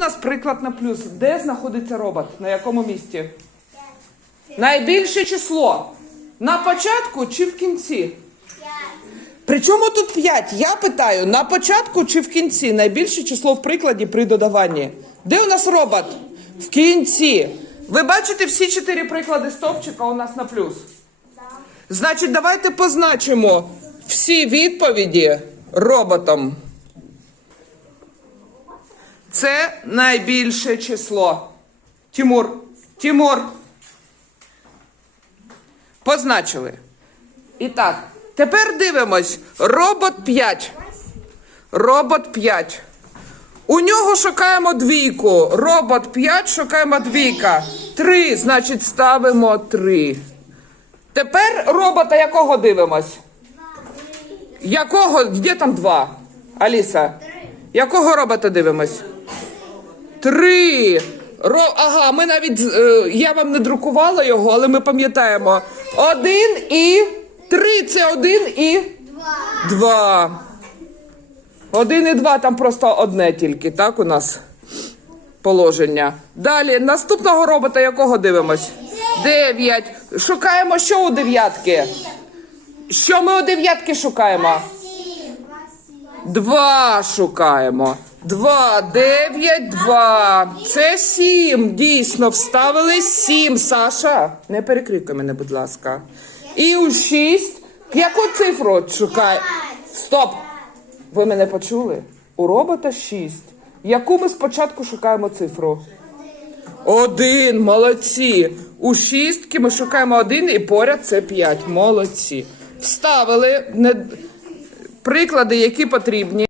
нас приклад на плюс. Де знаходиться робот? На якому місці? Найбільше число. На початку чи в кінці? Причому тут 5? Я питаю, на початку чи в кінці? Найбільше число в прикладі при додаванні. Де у нас робот? В кінці. Ви бачите всі чотири приклади стовпчика у нас на плюс. Значить, давайте позначимо всі відповіді роботом. Це найбільше число. Тимур. Тимур. Позначили. І так, тепер дивимось. Робот 5. Робот 5. У нього шукаємо двійку. Робот 5, шукаємо двійка. 3, значить, ставимо 3. Тепер робота якого дивимось? Якого? Де там два? Аліса? Якого робота дивимось? Три. Ро... Ага, ми навіть е, я вам не друкувала його, але ми пам'ятаємо. Один і три це один і два. Один і два, там просто одне тільки, так, у нас положення. Далі, наступного робота якого дивимось? Дев'ять. Шукаємо що у дев'ятки? Що ми у дев'ятки шукаємо? Два шукаємо. Два, дев'ять, два. Це сім. Дійсно, вставили сім. Саша, не перекрикуй мене, будь ласка. І у шість. Яку цифру шукає? Стоп! Ви мене почули? У робота шість. Яку ми спочатку шукаємо цифру? Один, молодці. У шістки ми шукаємо один і поряд це п'ять. Молодці. Вставили приклади, які потрібні.